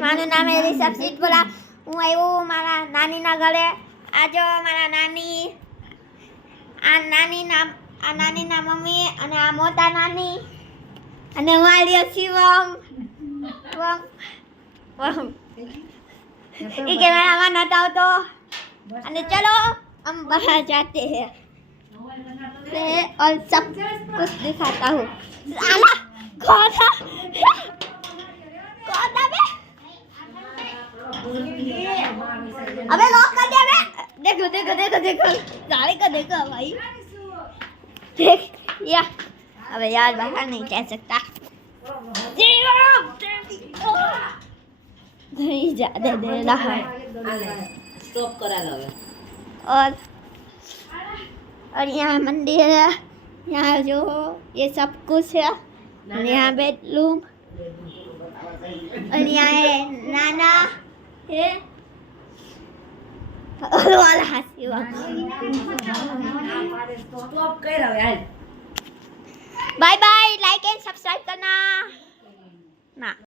મારું નામ રિષભ સિદ્ધપુરા. હું આવ્યો મારા નાનીના ઘરે. આ જો મારા નાની, આ નાનીના મમ્મી અને આ મોટા નાની અને મારી શિવમ. ये कैमरा में नट आओ तो अने चलो हम बाहर जाते हैं और सब कुछ दिखाता हूँ. साला कौन था बे? अबे लॉक कर दिया बे. देखो देखो देखो देखो साले को देखो भाई. देख या अबे यार बाहर नहीं जा सकता. नहीं ज्यादा दे रहा है. स्टॉप करा लो. और यहाँ मंदिर है. यहाँ जो ये सब कुछ है. और यहाँ बेडरूम. और यहाँ है नाना है. और वाला हंसी हुआ. स्टॉप कर यार. Bye bye. Like and subscribe करना ना.